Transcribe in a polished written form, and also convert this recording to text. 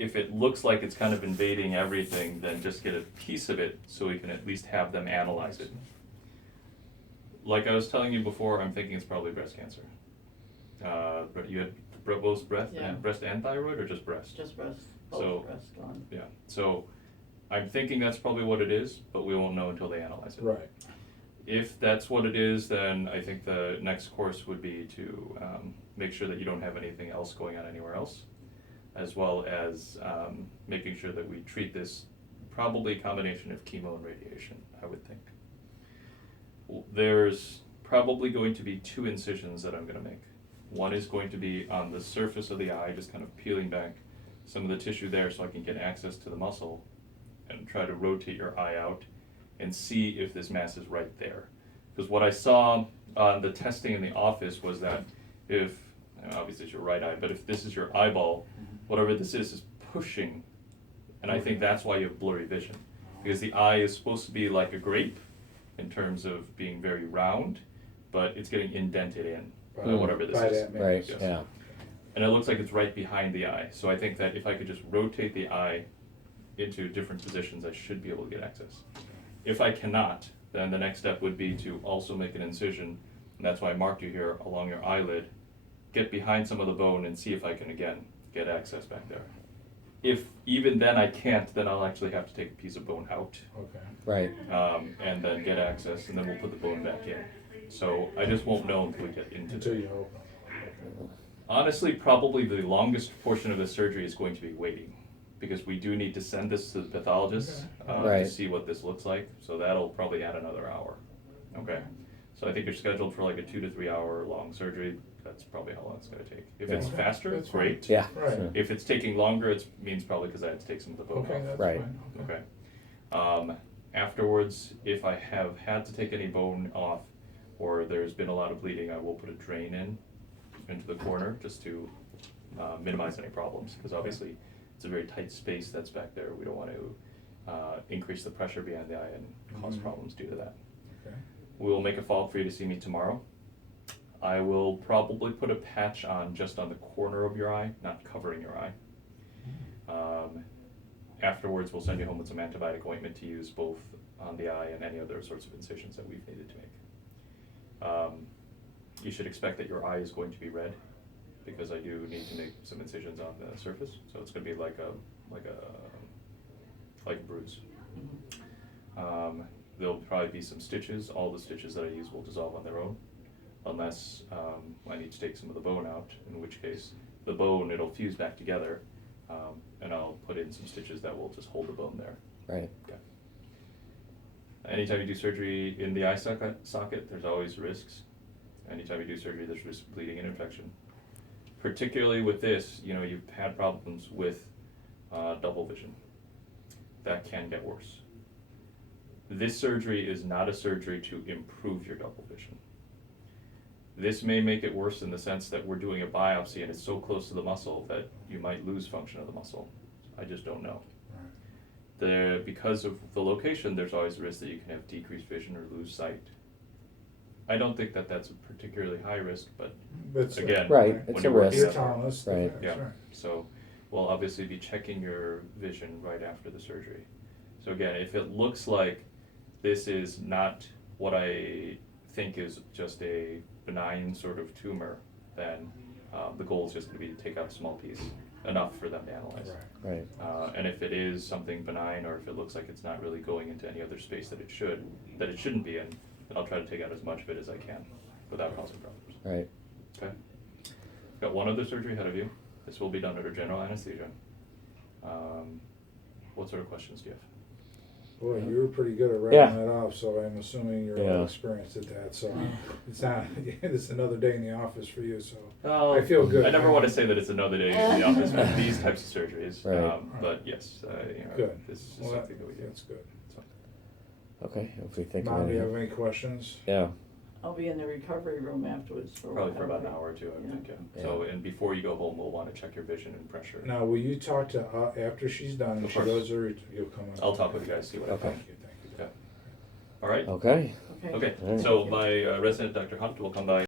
if it looks like it's kind of invading everything, then just get a piece of it so we can at least have them analyze it. Like I was telling you before, I'm thinking it's probably breast cancer. But you had both breast and thyroid, or just breast? Just breast, So- both breasts gone. Yeah, so I'm thinking that's probably what it is, but we won't know until they analyze it. Right. If that's what it is, then I think the next course would be to make sure that you don't have anything else going on anywhere else, as well as making sure that we treat this probably a combination of chemo and radiation, I would think. There's probably going to be 2 incisions that I'm gonna make. One is going to be on the surface of the eye, just kind of peeling back some of the tissue there so I can get access to the muscle and try to rotate your eye out and see if this mass is right there. Because what I saw on the testing in the office was that if, and obviously it's your right eye, but if this is your eyeball, whatever this is pushing, and I think that's why you have blurry vision. Because the eye is supposed to be like a grape in terms of being very round, but it's getting indented in, by whatever this By is. that means. Right, Yes. yeah. And it looks like it's right behind the eye. So I think that if I could just rotate the eye into different positions, I should be able to get access. If I cannot, then the next step would be to also make an incision, and that's why I marked you here, along your eyelid, get behind some of the bone and see if I can again get access back there. If even then I can't, then I'll actually have to take a piece of bone out, Okay. Right, and then get access, and then we'll put the bone back in. So I just won't know until we get into Until it. you open. Okay. Honestly, probably the longest portion of the surgery is going to be waiting, because we do need to send this to the pathologist Right. to see what this looks like, so that'll probably add another hour. Okay, so I think you're scheduled for like a 2 to 3 hour long surgery. That's probably how long it's gonna take. If it's Yeah. faster, That's fine. great. yeah. Right. sure. If it's taking longer, it means probably because I had to take some of the bone Okay, off. that's Right. fine. Okay. Afterwards, if I have had to take any bone off, or there's been a lot of bleeding, I will put a drain into the corner, just to minimize any problems, because obviously it's a very tight space that's back there. We don't want to increase the pressure behind the eye and cause Mhm. problems due to that. Okay. We will make a follow-up for you to see me tomorrow. I will probably put a patch on just on the corner of your eye, not covering your eye. Afterwards, we'll send you home with some antibiotic ointment to use both on the eye and any other sorts of incisions that we've needed to make. You should expect that your eye is going to be red, because I do need to make some incisions on the surface, so it's going to be like a bruise. There'll probably be some stitches. All the stitches that I use will dissolve on their own, unless I need to take some of the bone out, in which case the bone, it'll fuse back together, and I'll put in some stitches that will just hold the bone there. Right, Okay. Anytime you do surgery in the eye socket, there's always risks. Anytime you do surgery, there's risk of bleeding and infection. Particularly with this, you've had problems with double vision. That can get worse. This surgery is not a surgery to improve your double vision. This may make it worse in the sense that we're doing a biopsy and it's so close to the muscle that you might lose function of the muscle. I just don't know. Because of the location, there's always a risk that you can have decreased vision or lose sight. I don't think that that's a particularly high risk, but But again, Right, when it's you're a working risk. You're on- telling us. that Right. that's Yeah, right. so we'll obviously be checking your vision right after the surgery. So again, if it looks like this is not what I think is just a benign sort of tumor, then the goal is just going to be to take out a small piece, enough for them to analyze. Right. right, And if it is something benign, or if it looks like it's not really going into any other space that it shouldn't be in, then I'll try to take out as much of it as I can without causing problems. right. Okay? Got one other surgery ahead of you. This will be done under general anesthesia. What sort of questions do you have? Boy, you were pretty good at Yeah. writing that off, so I'm assuming you're Yeah. well experienced at that, so it's not, it's another day in the office for you, so. Oh, I feel good. I never want to say that it's another day in the office for these types of surgeries. Right. But yes, Good. this is Well, something that we do. That's good. So, Okay, if we think of Mom, do you any. have any questions? Yeah, I'll be in the recovery room afterwards for probably for about an recovery. hour or two, I would Yeah. think, yeah. So, and before you go home, we'll want to check your vision and pressure. Now, will you talk to, after she's done, and Of she course. goes there, you'll come in? I'll talk with you guys, see what I Okay. think. Thank you, thank you. Okay. All right? okay. Okay. Okay, All right. so my resident, Dr. Hunt, will come by